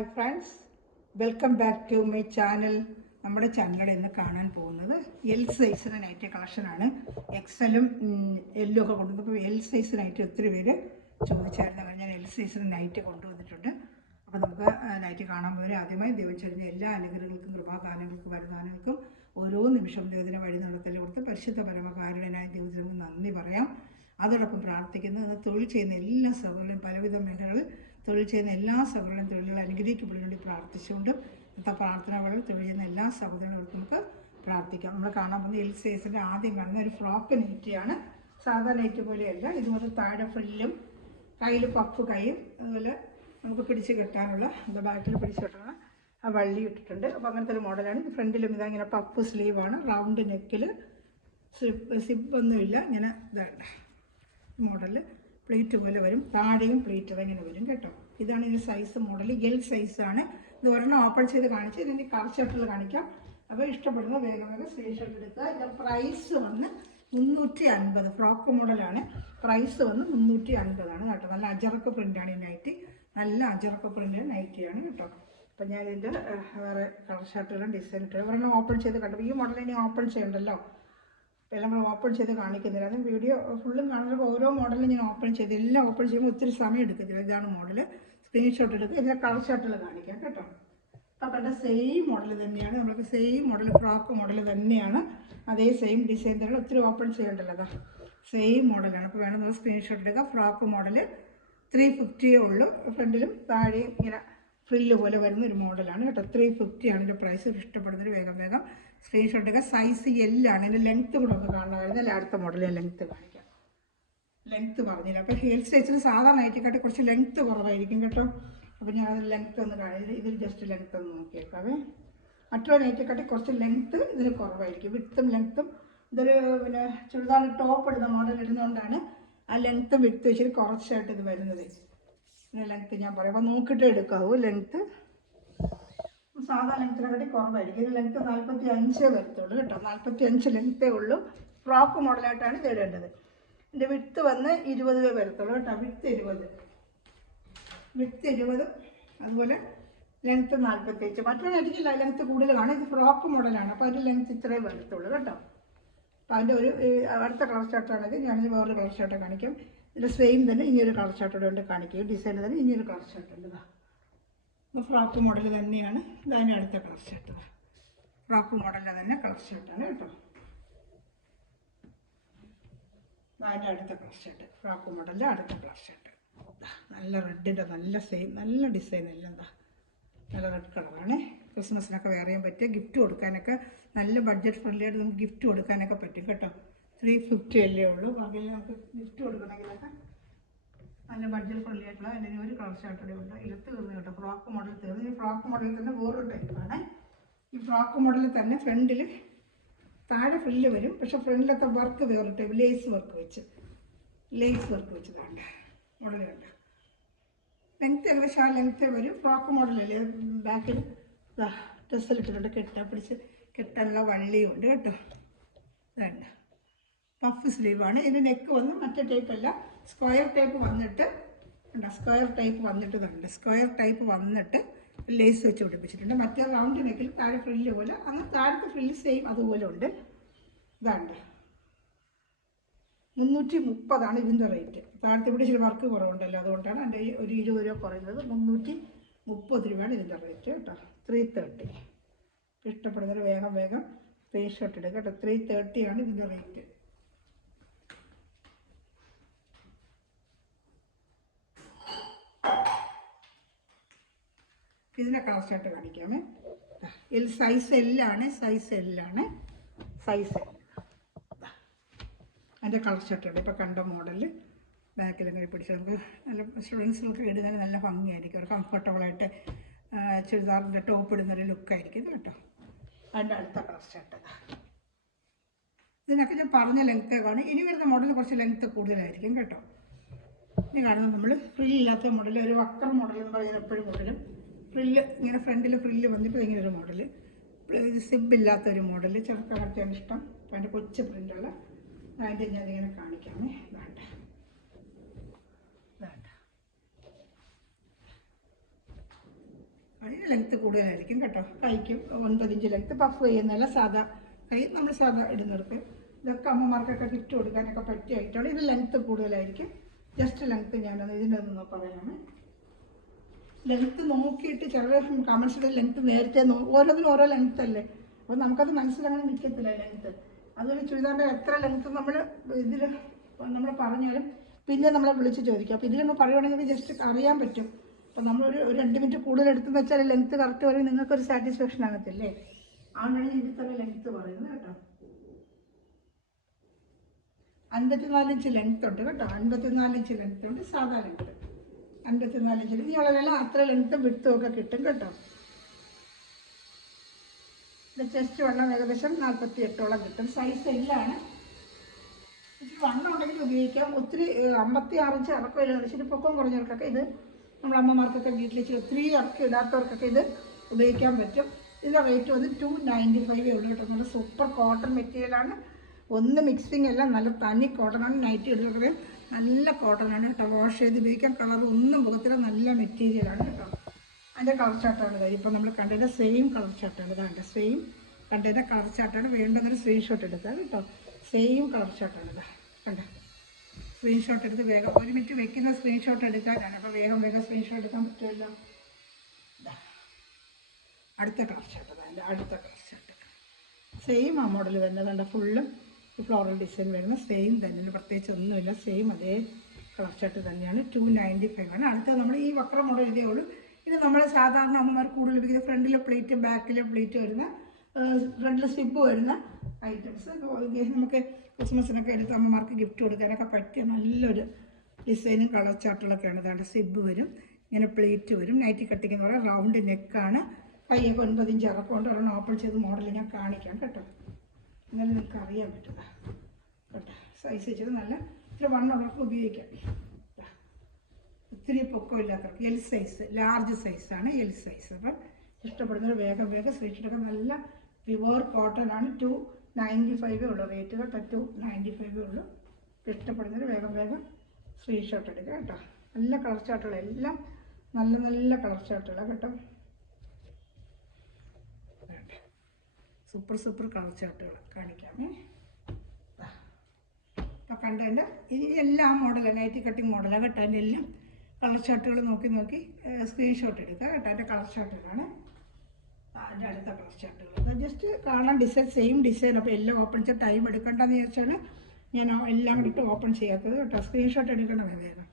Hi friends, welcome back to my channel. നമ്മുടെ ചാനലിൽ ഇന്ന് കാണാൻ പോകുന്നത് എൽ സൈസിന് നൈറ്റ് കളക്ഷനാണ്. എക്സലും എല്ലും ഒക്കെ കൊണ്ടുവന്നപ്പോൾ എൽ സൈസ് നൈറ്റ് ഒത്തിരി പേര് ചോദിച്ചായിരുന്നു. ഞാൻ എൽ സൈസിന് നൈറ്റ് കൊണ്ടുവന്നിട്ടുണ്ട്. അപ്പോൾ നമുക്ക് നൈറ്റ് കാണാൻ പോകുന്നത് ആദ്യമായി ദൈവചൊരിഞ്ഞ എല്ലാ അനുഗ്രഹങ്ങൾക്കും കൃപാകാലങ്ങൾക്കും വരുമാനങ്ങൾക്കും ഓരോ നിമിഷവും ദൈവത്തിൻ്റെ വഴി നടത്തൽ കൊടുത്ത് പരിശുദ്ധ പരമകാരുണ്യനായ ദൈവത്തിന് നന്ദി പറയാം. അതോടൊപ്പം പ്രാർത്ഥിക്കുന്നത് തൊഴിൽ ചെയ്യുന്ന എല്ലാ സഹോദരങ്ങളും പലവിധ മേഖലകളിൽ തൊഴിൽ ചെയ്യുന്ന എല്ലാ സഹോദരങ്ങളും തൊഴിലുകൾ അനുഗ്രഹിക്കപ്പെടാൻ വേണ്ടി പ്രാർത്ഥിച്ചുകൊണ്ട് ഇന്നത്തെ പ്രാർത്ഥനകളിൽ തൊഴിൽ ചെയ്യുന്ന എല്ലാ സഹോദരങ്ങൾക്കും നമുക്ക് പ്രാർത്ഥിക്കാം. നമ്മൾ കാണാൻ പോകുന്ന എൽ സൈസിൻ്റെ ആദ്യം കാണുന്ന ഒരു ഫ്രോക്ക് നൈറ്റിയാണ്. സാധാ നൈറ്റ് പോലെയല്ല. ഇതുപോലെ താഴെ ഫ്രില്ലും കയ്യിൽ പഫ് കൈയും അതുപോലെ നമുക്ക് പിടിച്ച് കെട്ടാനുള്ള ബാക്കിൽ പിടിച്ച് കെട്ടാനുള്ള ആ വള്ളി ഇട്ടിട്ടുണ്ട്. അപ്പോൾ അങ്ങനത്തെ ഒരു മോഡലാണ്. ഇത് ഫ്രണ്ടിലും ഇതാ ഇങ്ങനെ പഫ് സ്ലീവാണ്. റൗണ്ട് നെക്കിൽ സിബൊന്നുമില്ല. ഇങ്ങനെ ഇതാണ് മോഡൽ. പ്ലേറ്റ് പോലെ വരും. താഴെയും പ്ലേറ്റ് ഇങ്ങനെ വരും കേട്ടോ. ഇതാണ് ഇതിൻ്റെ സൈസ്. മോഡൽ എൽ സൈസാണ്. ഇത് ഒരെണ്ണം ഓപ്പൺ ചെയ്ത് കാണിച്ച് ഇതിൻ്റെ കളർ ഷർട്ടിൽ കാണിക്കാം. അപ്പോൾ ഇഷ്ടപ്പെടുന്ന വേഗം വേഗം സ്ക്രീൻഷോട്ട് എടുക്കുക. ഇതിൻ്റെ പ്രൈസ് വന്ന് 350. ഫ്രോക്ക് മോഡലാണ്. പ്രൈസ് വന്ന് 350 കേട്ടോ. നല്ല അജറക്ക് പ്രിൻ്റാണ് ഈ നൈറ്റി. നല്ല അജറക്ക് പ്രിൻ്റ് നൈറ്റിയാണ് കേട്ടോ. അപ്പം ഞാൻ ഇതിൻ്റെ വേറെ കളർ ഷർട്ടുകളും ഡിസൈൻ ഇട്ട് ഒരെണ്ണം ഓപ്പൺ ചെയ്ത് കണ്ടപ്പോൾ ഈ മോഡൽ ഇനി ഓപ്പൺ ചെയ്യണ്ടല്ലോ. എല്ലാം നമ്മൾ ഓപ്പൺ ചെയ്ത് കാണിക്കുന്നില്ല. അത് വീഡിയോ ഫുള്ളും കാണുമ്പോൾ ഓരോ മോഡലും ഞാൻ ഓപ്പൺ ചെയ്ത് എല്ലാം ഓപ്പൺ ചെയ്യുമ്പോൾ ഒത്തിരി സമയം എടുക്കത്തില്ല. ഇതാണ് മോഡൽ. സ്ക്രീൻഷോട്ട് എടുക്കുക. ഇതിൻ്റെ കളർ ഷർട്ടുകൾ കാണിക്കാം കേട്ടോ. അപ്പോൾ കണ്ട സെയിം മോഡൽ തന്നെയാണ്. നമുക്ക് സെയിം മോഡൽ ഫ്രോക്ക് മോഡൽ തന്നെയാണ്. അതേ സെയിം ഡിസൈൻ തന്നെ. ഒത്തിരി ഓപ്പൺ ചെയ്യേണ്ടല്ലോ. അതാ സെയിം മോഡലാണ്. അപ്പോൾ വേണം നമ്മൾ സ്ക്രീൻഷോട്ട് എടുക്കുക. ഫ്രോക്ക് മോഡൽ 350 ഉള്ളൂ. ഫ്രണ്ടിലും താഴെയും ഇങ്ങനെ ഫ്രില്ല് പോലെ വരുന്ന ഒരു മോഡലാണ് കേട്ടോ. 350 ഇതിൻ്റെ പ്രൈസ്. ഇഷ്ടപ്പെടുന്നൊരു വേഗം വേഗം സ്ക്രീൻഷോട്ട് എടുക്കുക. സൈസ് എല്ലാണ്. ഇതിൻ്റെ ലെങ്ത്ത് കൂടെ ഒന്ന് കാണണമായിരുന്നു. അല്ല അടുത്ത മോഡൽ ഞാൻ ലെങ്ത്ത് കാണിക്കാം. ലെങ്ത്ത് പറഞ്ഞില്ല. അപ്പോൾ ഹെൽ സൈസിൽ സാധാരണ നൈറ്റിക്കാട്ടി കുറച്ച് ലെങ്ത്ത് കുറവായിരിക്കും കേട്ടോ. അപ്പോൾ ഞാൻ അത് ലെങ്ത്ത് ഒന്ന് കാണില്ല. ഇതിൽ ജസ്റ്റ് ലെങ്ത്ത് ഒന്ന് നോക്കിയേക്കാവേ. മറ്റുള്ള നൈറ്റിക്കാട്ടി കുറച്ച് ലെങ്ത്ത് ഇതിന് കുറവായിരിക്കും. വിത്തും ലെങ്ത്തും ഇതൊരു പിന്നെ ചുരിദാർ ടോപ്പ് ഇടുന്ന മോഡൽ ഇടുന്നതുകൊണ്ടാണ് ആ ലെങ്ത്തും വിത്ത് വെച്ചിട്ട് കുറച്ചായിട്ട് ഇത് വരുന്നത്. പിന്നെ ലെങ്ത്ത് ഞാൻ പറയാം. അപ്പോൾ നോക്കിയിട്ട് എടുക്കാവൂ. ലെങ്ത്ത് സാധാ ലെങ്ത്തിനെക്കാട്ടി കുറവായിരിക്കും. ഇത് ലെങ്ത്ത് 45 വരത്തുള്ളൂ കേട്ടോ. 45 ലെങ്ത്തേ ഉള്ളൂ. ഫ്രോക്ക് മോഡലായിട്ടാണ് ഇത് ഇടേണ്ടത്. ഇതിൻ്റെ വിട്ട് വന്ന് 20 വരത്തുള്ളൂ കേട്ടോ. വിട്ട് 20 അതുപോലെ ലെങ്ത്ത് 45. മറ്റൊരു നൈറ്റിക്ക് ലെങ്ത്ത് കൂടുതലാണ്. ഇത് ഫ്രോക്ക് മോഡലാണ്. അപ്പോൾ അതിൻ്റെ ലെങ്ത്ത് ഇത്രയും വരത്തുള്ളൂ കേട്ടോ. അപ്പോൾ അതിൻ്റെ ഒരു അടുത്ത കളർ ഷർട്ടാണെങ്കിൽ ഞാനിത് വേറൊരു കളർ ഷർട്ട് കാണിക്കാം. ഇതിൻ്റെ സെയിം തന്നെ ഇനിയൊരു കളർ ഷർട്ടോടെ ഉണ്ട് കാണിക്കും. ഡിസൈൻ തന്നെ ഇനിയൊരു കളർ ഷർട്ട് ഉണ്ട്. അപ്പോൾ ഫ്രോക്ക് മോഡൽ തന്നെയാണ്. ഇതാണ് അടുത്ത കളർ ഷർട്ട്. ഫ്രോക്ക് മോഡലിൻ്റെ തന്നെ കളർ ഷർട്ടാണ് കേട്ടോ. അതിൻ്റെ അടുത്ത കളർ ഷർട്ട്. ഫ്രോക്ക് മോഡലിൻ്റെ അടുത്ത കളർ ഷർട്ട്. നല്ല റെഡിൻ്റെ നല്ല സെയിം നല്ല ഡിസൈൻ എല്ലാം എന്താ നല്ല റെഡ് കളറാണ്. ക്രിസ്മസിനൊക്കെ വെയർ ചെയ്യാൻ പറ്റുക. ഗിഫ്റ്റ് കൊടുക്കാനൊക്കെ നല്ല ബഡ്ജറ്റ് ഫ്രണ്ട്ലി ആയിട്ട് നമുക്ക് ഗിഫ്റ്റ് കൊടുക്കാനൊക്കെ പറ്റും കേട്ടോ. 350 അല്ലേ ഉള്ളൂ. ബാക്കി നമുക്ക് ഗിഫ്റ്റ് കൊടുക്കണമെങ്കിലൊക്കെ നല്ല ബഡ്ജറ്റ് ഫ്രണ്ട്ലി ആയിട്ടുള്ള അതിൻ്റെ ഒരു കളർ ഷർട്ടോടെ ഉണ്ട്. ഇലത്ത് തീർന്നു കേട്ടോ. ഫ്രോക്ക് മോഡൽ തീർന്നു. ഈ ഫ്രോക്ക് മോഡലിൽ തന്നെ വേറൊരു ടൈപ്പാണ്. ഈ ഫ്രോക്ക് മോഡലിൽ തന്നെ ഫ്രണ്ടിൽ താഴെ ഫ്രില്ല് വരും. പക്ഷെ ഫ്രണ്ടിലത്തെ വർക്ക് വേറൊരു ടൈപ്പ് ലേസ് വർക്ക് വെച്ച് വേണ്ട മോഡൽ വേണ്ട. ലെങ്ത്ത് ഏകദേശം ആ ലെങ്ത്തേ വരും. ഫ്രോക്ക് മോഡലല്ലേ. ബാക്കിൽ ഡ്രസ്സിലിട്ടിട്ടുണ്ട്. പിടിച്ച് കെട്ടാനുള്ള വള്ളിയുണ്ട് കേട്ടോ. വേണ്ട പഫ് സ്ലീവാണ്. ഇതിൻ്റെ നെക്ക് വന്ന് മറ്റേ ടൈപ്പല്ല. സ്ക്വയർ ടൈപ്പ് വന്നിട്ട് സ്ക്വയർ ടൈപ്പ് വന്നിട്ട് ലേസ് വെച്ച് പിടിപ്പിച്ചിട്ടുണ്ട്. മറ്റേ റൗണ്ട് നെക്കിൽ താഴെ ഫ്രില്ല് പോലെ അങ്ങനെ താഴത്തെ ഫ്രില്ല് സെയിം അതുപോലെ ഉണ്ട്. ഇതാണ്ട് 330 ഇതിൻ്റെ റേറ്റ്. താഴത്തെ പിടിച്ചിട്ട് വർക്ക് കുറവുണ്ടല്ലോ. അതുകൊണ്ടാണ് എൻ്റെ ഒരു 20 രൂപ കുറയുന്നത്. 330 രൂപയാണ് ഇതിൻ്റെ റേറ്റ് കേട്ടോ. 330. ഇഷ്ടപ്പെടുന്നൊരു വേഗം വേഗം സ്ക്രീൻഷോട്ട് എടുക്കുക കേട്ടോ. 330 ഇതിൻ്റെ റേറ്റ്. ഇതിൻ്റെ കളർ ഷർട്ട് കാണിക്കാമേ. സൈസ് എല്ലാണ്. അതിൻ്റെ കളർ ഷർട്ടുണ്ട്. ഇപ്പോൾ കണ്ട മോഡല് ബാക്കിലങ്ങനെ പിടിച്ച് നമുക്ക് നല്ല സ്റ്റുഡൻസിനൊക്കെ ഇടുന്നതിന് നല്ല ഭംഗിയായിരിക്കും. ഒരു കംഫർട്ടബിളായിട്ട് ചുരിദാറിൻ്റെ ടോപ്പ് ഇടുന്നൊരു ലുക്കായിരിക്കും കേട്ടോ. അതിൻ്റെ അടുത്ത കളർ ഷർട്ട്. ഇതിനൊക്കെ ഞാൻ പറഞ്ഞ ലെങ്ത്തേ കാണും. ഇനി വരുന്ന മോഡൽ കുറച്ച് ലെങ്ത്ത് കൂടുതലായിരിക്കും കേട്ടോ. ഇനി കാണുന്നത് നമ്മൾ ഫ്രില്ലില്ലാത്ത മോഡൽ, ഒരു വക്കർ മോഡൽ എന്ന് പറയുന്നത് എപ്പോഴും മോഡലും ഫ്രില്ല് ഇങ്ങനെ ഫ്രണ്ടിൽ ഫ്രില്ല് വന്നിപ്പോൾ ഇങ്ങനെ ഒരു മോഡൽ. സിബില്ലാത്തൊരു മോഡൽ ചെറുക്കാർക്കാണ് ഇഷ്ടം. അപ്പോൾ അതിൻ്റെ കൊച്ചു പ്രിൻ്റുള്ള അതിൻ്റെ ഞാനിങ്ങനെ കാണിക്കാമേ. വേണ്ട അതിന് ലെങ്ത്ത് കൂടുതലായിരിക്കും കേട്ടോ. കൈക്ക് 9 ഇഞ്ച് ലെങ്ത്ത്. പഫ് ചെയ്യുന്നതല്ല, സാധാ കൈ നമ്മൾ സാധാ ഇടുന്നവർക്ക് ഇതൊക്കെ അമ്മമാർക്കൊക്കെ ഗിഫ്റ്റ് കൊടുക്കാനൊക്കെ പറ്റിയ ഐറ്റമാണ്. ഇത് ലെങ്ത്ത് കൂടുതലായിരിക്കും. ജസ്റ്റ് ലെങ്ത്ത് ഞാനത് ഇതിൻ്റെ ഒന്ന് പറയാമേ. ലെങ്ത്ത് നോക്കിയിട്ട് ചില കമൻസിൻ്റെ ലെങ്ത്ത് നേരത്തെ ഓരോന്നിനും ഓരോ ലെങ്ത്ത് അല്ലേ, അപ്പോൾ നമുക്കത് മനസ്സിലങ്ങനെ നിൽക്കത്തില്ല ലെങ്ത്ത്. അതുപോലെ ചുരിദാറിൻ്റെ എത്ര ലെങ്ത്ത് നമ്മൾ ഇതിൽ നമ്മൾ പറഞ്ഞാലും പിന്നെ നമ്മളെ വിളിച്ച് ചോദിക്കും. അപ്പോൾ ഇതിലൊന്ന് പറയുവാണെങ്കിൽ ജസ്റ്റ് അറിയാൻ പറ്റും. അപ്പോൾ നമ്മളൊരു 2 മിനിറ്റ് കൂടുതൽ എടുത്തെന്ന് വെച്ചാൽ ലെങ്ത്ത് കറക്റ്റ് പറയും, നിങ്ങൾക്കൊരു സാറ്റിസ്ഫാക്ഷൻ ആകത്തില്ലേ. അതുകൊണ്ടാണ് ഞാൻ ഇത്ര ലെങ്ത്ത് പറയുന്നത് കേട്ടോ. 54 ഇഞ്ച് ലെങ്ത്ത് ഉണ്ട് കേട്ടോ. 54 ഇഞ്ച് ലെങ്ത്ത് ഉണ്ട്, സാധാ ലെങ്ത്ത് 54 ഇഞ്ച്. ഇനിയുള്ളതെല്ലാം അത്ര ലെങ്ത്തും വിട്ടും ഒക്കെ കിട്ടും കേട്ടോ. ചെസ്റ്റ് വണ്ണം ഏകദേശം 48ഓളം കിട്ടും. സൈസ് എല്ലാണ്. ഇച്ചിരി വണ്ണം ഉണ്ടെങ്കിൽ ഉപയോഗിക്കാം. ഒത്തിരി 56 ഇഞ്ച് ഇറക്കമില്ല. ഇച്ചിരി പൊക്കം കുറഞ്ഞവർക്കൊക്കെ ഇത്, നമ്മുടെ അമ്മമാർക്കൊക്കെ വീട്ടിൽ ഇച്ചിരി ഒത്തിരി ഇറക്കി ഇടാത്തവർക്കൊക്കെ ഇത് ഉപയോഗിക്കാൻ പറ്റും. ഇതിൻ്റെ റേറ്റ് വന്ന് 295 ഉള്ളൂ കേട്ടോ. നല്ല സൂപ്പർ കോട്ടൺ മെറ്റീരിയലാണ്. ഒന്ന് മിക്സിങ് അല്ല, നല്ല തനി കോട്ടണാണ്. നൈറ്റ് ഇടുന്നത് നല്ല കോട്ടണാണ് കേട്ടോ. വാഷ് ചെയ്ത് ഉപയോഗിക്കാൻ കളർ ഒന്നും മുഖത്തിലെ നല്ല മെറ്റീരിയലാണ് കേട്ടോ. അതിൻ്റെ കളർ ചാർട്ടാണ് ഇത്. ഇപ്പോൾ നമ്മൾ കണ്ടതിൻ്റെ സെയിം കളർ ചാർട്ടാണ് ഇതാണ്ട്. സെയിം കണ്ടതിൻ്റെ കളർ ചാർട്ടാണ്. വേണ്ടുന്നൊരു സ്ക്രീൻഷോട്ട് എടുക്കുക കേട്ടോ. സെയിം കളർ ചാർട്ടാണ് ഇതാ കണ്ട. സ്ക്രീൻഷോട്ട് എടുത്ത് വേഗം 1 മിനിറ്റ് വെക്കുന്ന സ്ക്രീൻഷോട്ട് എടുക്കാനാണ്. അപ്പോൾ വേഗം സ്ക്രീൻഷോട്ട് എടുക്കാൻ പറ്റുമല്ലോ. അടുത്ത കളർ ചാർട്ട് അതിൻ്റെ അടുത്ത കളർ ചാർട്ട് സെയിം ആ മോഡൽ തന്നെ കണ്ട. ഫുള്ളും ഫ്ലോറൽ ഡിസൈൻ വരുന്ന സെയിം തന്നെ, പ്രത്യേകിച്ച് ഒന്നുമില്ല. സെയിം അതേ കളർ ചാർട്ട് തന്നെയാണ്. 295 ആണ്. അടുത്ത നമ്മൾ ഈ വക്ര മോഡൽ ഇതേ ഉള്ളൂ. ഇത് നമ്മൾ സാധാരണ അമ്മമാർ കൂടുതൽ ഉപയോഗിക്കുന്ന ഫ്രണ്ടിലെ പ്ലേറ്റും ബാക്കിലെ പ്ലേറ്റ് വരുന്ന, ഫ്രണ്ടിൽ സിബ് വരുന്ന ഐറ്റംസ്. നമുക്ക് ക്രിസ്മസിനൊക്കെ എടുത്ത് അമ്മമാർക്ക് ഗിഫ്റ്റ് കൊടുക്കാനൊക്കെ പറ്റിയ നല്ലൊരു ഡിസൈനും കളർ ചാർട്ടുകളൊക്കെയാണ്. അതാണ്ട് സിബ് വരും, ഇങ്ങനെ പ്ലേറ്റ് വരും. നൈറ്റി കട്ടിങ് എന്ന് പറയുക റൗണ്ട് നെക്കാണ്. കൈയൊക്കെ 9 ഇഞ്ച് ഇറക്കമുണ്ട്. ഒരെണ്ണം ഓപ്പൺ ചെയ്ത് മോഡൽ ഞാൻ കാണിക്കാം കേട്ടോ. എന്നാലും നിങ്ങൾക്ക് അറിയാൻ പറ്റുക കേട്ടോ. സൈസ് വെച്ചിട്ട് നല്ല ഇത്തിരി വണ്ണമുള്ളവർക്ക് ഉപയോഗിക്കാം. ഒത്തിരി പൊക്കമില്ലാത്തവർക്ക് എൽ സൈസ്, ലാർജ് സൈസാണ് എൽ സൈസ്. അപ്പം ഇഷ്ടപ്പെടുന്നവർ വേഗം സ്ക്രീൻഷോട്ടൊക്കെ നല്ല പ്യുവർ കോട്ടൺ ആണ്. 295 ഉള്ളൂ റേറ്റ് കേട്ടോ. 295 ഉള്ളൂ. ഇഷ്ടപ്പെടുന്നവർ വേഗം സ്ക്രീൻഷോട്ട് എടുക്കുക കേട്ടോ. നല്ല കളർ ചാർട്ടുകൾ, എല്ലാം നല്ല കളർ ചാർട്ടുകളാണ് കേട്ടോ. സൂപ്പർ കളർ ചാർട്ടുകൾ കാണിക്കാമേ. അപ്പോൾ കണ്ടതിൻ്റെ ഇനി എല്ലാം മോഡലാണ്, നൈറ്റി കട്ടിങ് മോഡലാണ് കേട്ടോ. അതിൻ്റെ എല്ലാം കളർ ചാർട്ടുകൾ നോക്കി സ്ക്രീൻഷോട്ട് എടുക്കുക കേട്ടോ. അതിൻ്റെ കളർ ചാർട്ടുകളാണ്. അതിൻ്റെ അടുത്ത കളർ ചാർട്ടുകൾ അത് ജസ്റ്റ് കാണാൻ ഡിസൈൻ സെയിം ഡിസൈൻ. അപ്പോൾ എല്ലാം ഓപ്പൺ ചെയ്ത് ടൈം എടുക്കണ്ടെന്ന് വിചാരിച്ചാണ് ഞാൻ എല്ലാം കൂടിയിട്ട് ഓപ്പൺ ചെയ്യാത്തത് കേട്ടോ. സ്ക്രീൻഷോട്ട് എടുക്കണം വേഗം.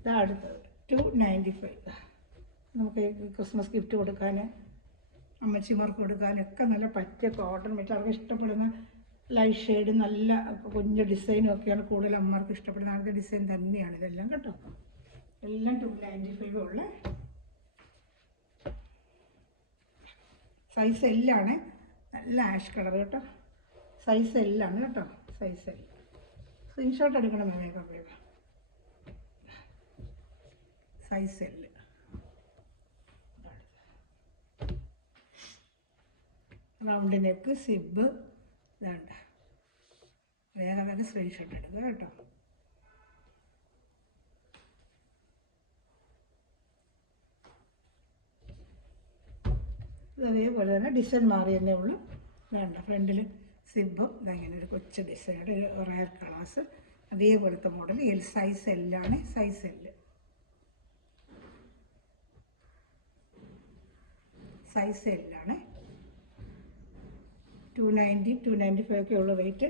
ഇതാ അടുത്തത് 295. നമുക്ക് ക്രിസ്മസ് ഗിഫ്റ്റ് കൊടുക്കാൻ, അമ്മച്ചിമാർക്ക് കൊടുക്കാനൊക്കെ നല്ല പറ്റിയ കോട്ടൺ മെറ്റീരിയൽ. അവർക്ക് ഇഷ്ടപ്പെടുന്ന ലൈറ്റ് ഷെയ്ഡ് നല്ല കുഞ്ഞ് ഡിസൈനും ഒക്കെയാണ് കൂടുതൽ അമ്മമാർക്ക് ഇഷ്ടപ്പെടുന്ന ആദ്യത്തെ ഡിസൈൻ തന്നെയാണ് ഇതെല്ലാം കേട്ടോ. എല്ലാം 295 ഉള്ള സൈസ് എല്ലാണ്. നല്ല ആഷ് കളർ കേട്ടോ. സൈസ് എല്ലാണ് കേട്ടോ. സൈസ് എല്ലാം സ്ക്രീൻഷോട്ട് എടുക്കണം വേഗം. സൈസ് എല്ലാം റൗണ്ട് നെക്ക് സിബ് ഇതാണ്ട. വേഗം സ്ക്രീൻഷോട്ട് എടുക്കുക കേട്ടോ. അതേപോലെ തന്നെ ഡിസൈൻ മാറിയെന്നേ ഉള്ളൂ. വേണ്ട ഫ്രണ്ടിൽ സിബും ഇതങ്ങനെ ഒരു കൊച്ചു ഡിസൈനുടെ ഒരു റയർ കളേഴ്സ് അതേപോലത്തെ മോഡൽ. എൽ സൈസ് എല്ലാണ്. സൈസ് എല്ല് സൈസ് എല്ലാണ്. 295 ഒക്കെ ഉള്ള റേറ്റ്.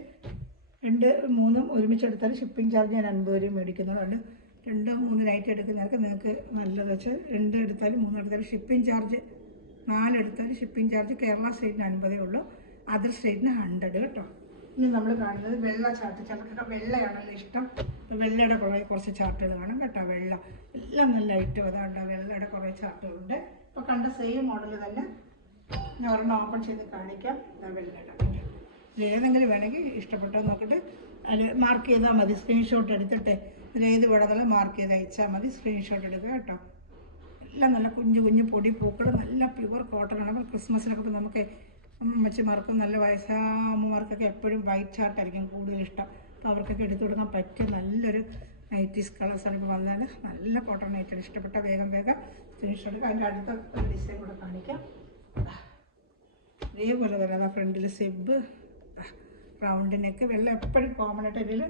2, 3 ഒരുമിച്ചെടുത്താൽ ഷിപ്പിംഗ് ചാർജ് ഞാൻ 50 രൂപ മേടിക്കുന്നുണ്ട്. 2, 3 നൈറ്റ് എടുക്കുന്നവർക്ക് നിങ്ങൾക്ക് നല്ലത് വെച്ചാൽ 2 എടുത്താലും 3 എടുത്താലും ഷിപ്പിംഗ് ചാർജ്, 4 എടുത്താലും ഷിപ്പിംഗ് ചാർജ് കേരള സ്റ്റേറ്റിന് 50 ഉള്ളൂ, അതർ സ്റ്റേറ്റിന് 100 കേട്ടോ. ഇനി നമ്മൾ കാണുന്നത് വെള്ള ചാർട്ട്. ചിലർക്കൊക്കെ വെള്ളയാണല്ലോ ഇഷ്ടം. അപ്പോൾ വെള്ളയുടെ കുറച്ച് ചാർട്ടുകൾ കാണും കേട്ടോ. വെള്ള എല്ലാം നല്ല ഐറ്റം അതാണ്ട്. വെള്ളയുടെ കുറേ ചാർട്ടുകളുണ്ട്. ഇപ്പോൾ കണ്ട സെയിം മോഡൽ തന്നെ ഞാൻ ഒരെണ്ണം ഓപ്പൺ ചെയ്ത് കാണിക്കാം. വെള്ളയുടെ ഏതെങ്കിലും വേണമെങ്കിൽ ഇഷ്ടപ്പെട്ടത് നോക്കിയിട്ട് അതിൽ മാർക്ക് ചെയ്താൽ മതി. സ്ക്രീൻഷോട്ട് എടുത്തിട്ട് ഇതിലേത് വേണമെങ്കിലും മാർക്ക് ചെയ്ത് അയച്ചാൽ മതി. സ്ക്രീൻഷോട്ട് എടുക്കുക കേട്ടോ. എല്ലാം നല്ല കുഞ്ഞു പൊടി പൂക്കൾ, നല്ല പ്യുവർ കോട്ടൺ ആണ്. ക്രിസ്മസിനൊക്കെ ഇപ്പോൾ നമുക്ക് അമ്മച്ചിമാർക്കും നല്ല വയസ്സാമ്മമാർക്കൊക്കെ എപ്പോഴും വൈറ്റ് ചാർട്ടായിരിക്കും കൂടുതൽ ഇഷ്ടം. അപ്പോൾ അവർക്കൊക്കെ എടുത്തു കൊടുക്കാൻ പറ്റിയ നല്ലൊരു നൈറ്റീസ് കളേഴ്സാണ് ഇപ്പോൾ വന്നാൽ. നല്ല കോട്ടൺ നൈറ്റാണ്. ഇഷ്ടപ്പെട്ട വേഗം സ്ക്രീൻഷോട്ട് അതിൻ്റെ അടുത്ത ഡിസൈൻ കൂടെ കാണിക്കാം. ഇതേപോലെ തന്നെ ഫ്രണ്ടിൽ സിബ്, റൗണ്ട് നെക്ക്, വെള്ള എപ്പോഴും കോമൺ ആയിട്ട് ഇതിൽ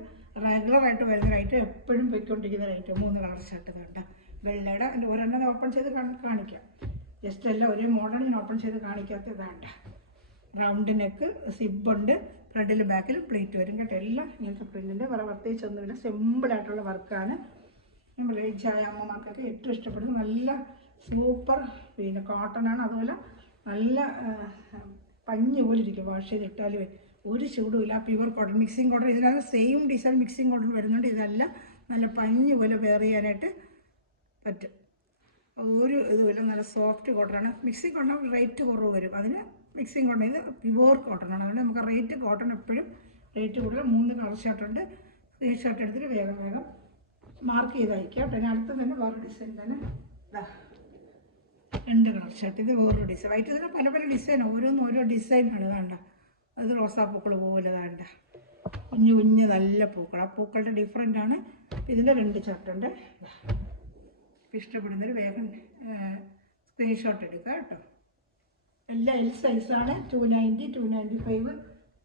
റെഗുലറായിട്ട് വരുന്ന റൈറ്റ്, എപ്പോഴും പോയിക്കൊണ്ടിരിക്കുന്ന റൈറ്റ്. 3 കളർ ഷർട്ട് വേണ്ട വെള്ളയുടെ. അതിൻ്റെ ഒരെണ്ണം ഓപ്പൺ ചെയ്ത് കാണിക്കാം. ജസ്റ്റ് എല്ലാം ഒരേ മോഡൽ ഞാൻ ഓപ്പൺ ചെയ്ത് കാണിക്കാത്ത വേണ്ട. റൗണ്ട് നെക്ക്, സിബുണ്ട്, ഫ്രണ്ടിൽ ബാക്കിൽ പ്ലേറ്റ് വരും കേട്ടോ. എല്ലാം ഇങ്ങനത്തെ പ്രിൻറ്റിൻ്റെ വേറെ പ്രത്യേകിച്ചൊന്നുമില്ല, സിമ്പിളായിട്ടുള്ള വർക്കാണ്. നമ്മൾ ഏജായ അമ്മമാർക്കൊക്കെ ഏറ്റവും ഇഷ്ടപ്പെടുന്നത്. നല്ല സൂപ്പർ പിന്നെ കോട്ടണാണ്. അതുപോലെ നല്ല പഞ്ഞ് പോലെ ഇരിക്കും, വാഷ് ചെയ്തിട്ടാലും ഒരു ചൂടുമില്ല. Pure cotton, mixing cotton. ഇതിനകത്ത് സെയിം ഡിസൈൻ മിക്സിങ് കോട്ടൺ വരുന്നുണ്ട്. ഇതെല്ലാം നല്ല പഞ്ഞ് പോലെ വെയർ ചെയ്യാനായിട്ട് പറ്റും. ഒരു ഇതുമില്ല, നല്ല സോഫ്റ്റ് കോട്ടണാണ്. മിക്സിങ് കോട്ടൺ റേറ്റ് കുറവ് വരും അതിന്. മിക്സിങ് കോട്ടൺ ഇത് പ്യുവർ കോട്ടണാണ്. അതുകൊണ്ട് നമുക്ക് റേറ്റ് കോട്ടൺ എപ്പോഴും റേറ്റ് കൂടുതൽ. 3 കളർ ഷർട്ടുണ്ട്. സ്ക്രീൻ ഷോട്ട് എടുത്തിട്ട് വേഗം മാർക്ക് ചെയ്ത് അയക്കാം. പിന്നെ അടുത്ത് തന്നെ വേറെ ഡിസൈൻ തന്നെ 2 കളർ ഷർട്ട്. ഇത് വേറൊരു ഡിസൈൻ. വൈറ്റ് ഇതിന് പല പല ഡിസൈൻ, ഓരോ ഡിസൈനാണ്. വേണ്ട അത് റോസാപ്പൂക്കൾ പോലെ വേണ്ട, കുഞ്ഞ് നല്ല പൂക്കൾ. ആ പൂക്കളുടെ ഡിഫറെൻ്റ് ആണ്. ഇതിൻ്റെ 2 ഷർട്ടുണ്ട്. ഇഷ്ടപ്പെടുന്നൊരു വേഗം സ്ക്രീൻഷോട്ട് എടുക്കുക കേട്ടോ. എല്ലാം എൽ സൈസാണ്. 290, 295,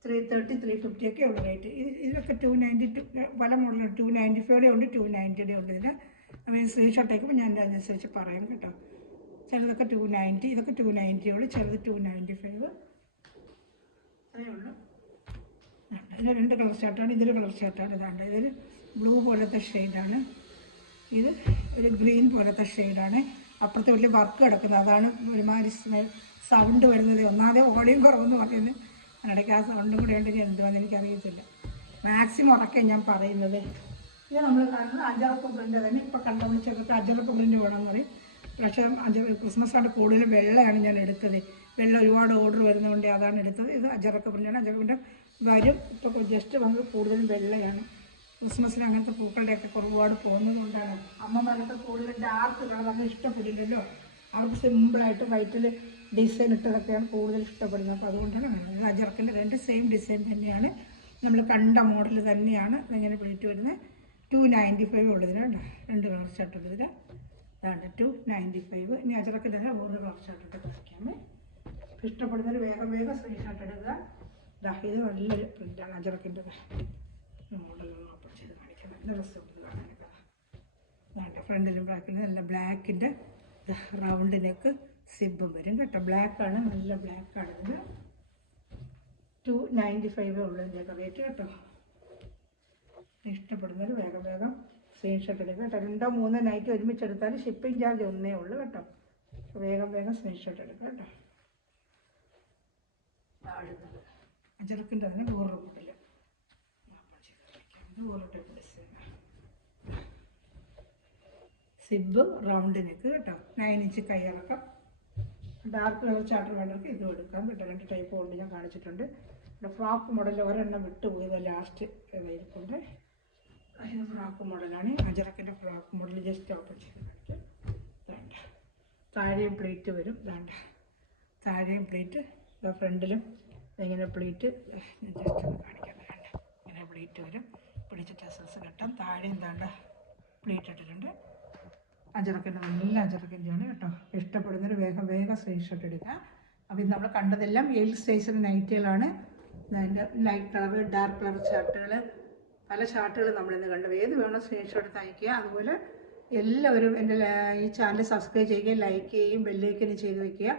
330, 350 ഒക്കെ ഉള്ള റേറ്റ്. ഇതിലൊക്കെ 292 പല മോഡലുണ്ട്. 295 ഉണ്ട്, 290 ഉണ്ട്. ഇതിന് നമ്മൾ സ്ക്രീൻഷോട്ട് അയക്കുമ്പോൾ ഞാൻ അതിനനുസരിച്ച് പറയാം കേട്ടോ. ചിലതൊക്കെ 290, ഇതൊക്കെ 290 ഉള്ളൂ, ചിലത് 295 അത്രയേ ഉള്ളൂ. ഇതിന് 2 കളർ ഷർട്ടാണ്. ഇതൊരു കളർ ഷർട്ടാണ്. ഇതാണ്ട് ഇതൊരു ബ്ലൂ പോലത്തെ ഷെയ്ഡാണ്. ഇത് ഒരു ഗ്രീൻ പോലത്തെ ഷെയ്ഡാണ്. അപ്പുറത്തെ വലിയ വർക്ക് കിടക്കുന്നത്, അതാണ് ഒരുമാതിരി സൗണ്ട് വരുന്നത്. ഒന്നാമതേ വോളിയം കുറവെന്ന് പറയുന്നത്. അതിനിടയ്ക്ക് ആ സൗണ്ടും കൂടെ ഉണ്ടെങ്കിൽ എന്തുവാന്ന് എനിക്കറിയത്തില്ല. മാക്സിമം ഉറക്കെ ഞാൻ പറയുന്നത്. ഇത് നമ്മൾ കാണുന്നത് അജറക്ക് പ്രിൻ്റ് തന്നെ. ഇപ്പോൾ കണ്ടുപിടിച്ച ചെറുപ്പം അജറക്ക് പ്രിൻ്റ് വേണമെന്ന് പറയും. പക്ഷേ ക്രിസ്മസ് ആയിട്ട് കൂടുതൽ വെള്ളയാണ് ഞാൻ എടുത്തത്. വെള്ള ഒരുപാട് ഓർഡർ വരുന്നതുകൊണ്ട് അതാണ് എടുത്തത്. ഇത് അജറക്ക് പ്രിൻ്റാണ്. അജറക്ക് പ്രിൻ്റ് വരും. ഇപ്പോൾ ജസ്റ്റ് വന്നത് കൂടുതലും വെള്ളയാണ്. ക്രിസ്മസിന് അങ്ങനത്തെ പൂക്കളുടെയൊക്കെ ഒരുപാട് പോകുന്നത് കൊണ്ടാണ്. അമ്മമാരൊക്കെ കൂടുതൽ ഡാർക്ക് കളർ അങ്ങനെ ഇഷ്ടപ്പെടില്ലല്ലോ. അവർക്ക് സിമ്പിളായിട്ട് വൈറ്റിൽ ഡിസൈൻ ഇട്ടതൊക്കെയാണ് കൂടുതൽ ഇഷ്ടപ്പെടുന്നത്. അപ്പോൾ അതുകൊണ്ടാണ് വേണ്ടത്. അജറക്കിൻ്റെ 2 സെയിം ഡിസൈൻ തന്നെയാണ്. നമ്മൾ കണ്ട മോഡൽ തന്നെയാണ്. ഇങ്ങനെ പ്ലേറ്റ് വരുന്നത്. 295 ഉള്ളതിന് കേട്ടോ. 2 കളർ ഷർട്ട് ഉള്ളതിന് ഇതാണ് 295. ഇനി അജറക്കിൻ്റെ തന്നെ 3 കളർ ഷർട്ട് ഇട്ട് കളിക്കാമേ. ഇഷ്ടപ്പെടുന്നൊരു വേഗം സ്ക്രീൻഷോട്ട് എടുക്കുക. ഇത് നല്ലൊരു പ്രിൻ്റാണ് അജറക്കിൻ്റെ മോഡൽ. ഓപ്പൺ ചെയ്ത് കാണിക്കാം. നല്ല രസമുണ്ട് കാണാനൊക്കെ. അതാണ്ട് ഫ്രണ്ടിലും ബാക്കിലും നല്ല ബ്ലാക്കിൻ്റെ റൗണ്ട് നെക്ക്, സിബും വരും കേട്ടോ. ബ്ലാക്കാണ്, നല്ല ബ്ലാക്കാണ്. ഇത് 295 ഉള്ളതിൻ്റെയൊക്കെ റേറ്റ് കേട്ടോ. ഇഷ്ടപ്പെടുന്നൊരു വേഗം സ്ക്രീൻഷോട്ട് എടുക്കുക കേട്ടോ. 2-3 നൈറ്റ് ഒരുമിച്ചെടുത്താൽ ഷിപ്പിംഗ് ചാർജ് ഒന്നേ ഉള്ളൂ കേട്ടോ. വേഗം സ്ക്രീൻഷോട്ട് എടുക്കുക കേട്ടോ. താഴുന്നത് അജറക്കിൻ്റെ തന്നെ വേറൊരു മോഡൽ. സിബ്, റൗണ്ട് നെക്ക് കേട്ടോ. 9 ഇഞ്ച് കൈയിറക്കം. ഡാർക്ക് കളർ ചാർട്ട് വേണ്ടവർക്ക് ഇതും എടുക്കാം കേട്ടോ. 2 ടൈപ്പ് കൊണ്ട് ഞാൻ കാണിച്ചിട്ടുണ്ട്. ഇവിടെ ഫ്രോക്ക് മോഡൽ ഒരെണ്ണം വിട്ടുപോയത് ലാസ്റ്റ് ഇരിപ്പുണ്ട്. ഇത് ഫ്രോക്ക് മോഡലാണ്. അജറക്കിൻ്റെ ഫ്രോക്ക് മോഡൽ ജസ്റ്റ് ഓപ്പൺ ചെയ്ത് കാണിക്കാം. വേണ്ട താഴെയും പ്ലേറ്റ് വരും. വേണ്ട താഴെയും പ്ലേറ്റ്, ഫ്രണ്ടിലും ഇങ്ങനെ പ്ലേറ്റ് ജസ്റ്റ് ഒന്ന് കാണിക്കാം. വേണ്ട ഇങ്ങനെ പ്ലേറ്റ് വരും. പിടിച്ച ടെസൽസ് കെട്ടാം. താഴെയും വേണ്ട പ്ലേറ്റ് ഇട്ടിട്ടുണ്ട്. അജറക്കിൻ്റെ നല്ല അജറക്കിൻ്റെയാണ് കേട്ടോ. ഇഷ്ടപ്പെടുന്നൊരു വേഗം സ്ക്രീൻഷോട്ട് എടുക്കുക. അപ്പോൾ ഇത് നമ്മൾ കണ്ടതെല്ലാം എൽ സൈസിൻ്റെ നൈറ്റുകളാണ്. അതിൻ്റെ ലൈറ്റ് കളർ, ഡാർക്ക് കളർ ഷർട്ടുകൾ, പല ഷർട്ടുകൾ നമ്മളിന്ന് കണ്ടു. ഏത് വേണോ സ്ക്രീൻഷോട്ട് അയക്കുക. അതുപോലെ എല്ലാവരും എൻ്റെ ഈ ചാനൽ സബ്സ്ക്രൈബ് ചെയ്യുകയും ലൈക്ക് ചെയ്യുകയും ബെല്ലൈക്കനും ചെയ്ത് വയ്ക്കുക.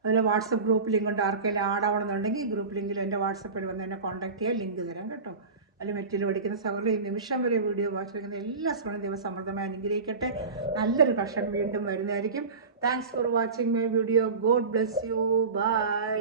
അതുപോലെ വാട്സപ്പ് ഗ്രൂപ്പ് ലിങ്ക് കൊണ്ട് ആർക്കെങ്കിലും ആഡാവണമെന്നുണ്ടെങ്കിൽ ഈ ഗ്രൂപ്പ് ലിങ്കിൽ എൻ്റെ വാട്സപ്പിൽ വന്ന് എന്നെ കോൺടാക്ട് ചെയ്യുക. ലിങ്ക് തരാം കേട്ടോ. അതിൽ മെറ്റീരിയൽ പഠിക്കുന്ന സഹോദരൻ ഈ നിമിഷം വരെ വീഡിയോ വാച്ച് ചെയ്യുന്ന എല്ലാ സമയം ദൈവം സമൃദ്ധമായി അനുഗ്രഹിക്കട്ടെ. നല്ലൊരു കളക്ഷൻ വീണ്ടും വരുന്നതായിരിക്കും. Thanks for watching my video. God bless you. By.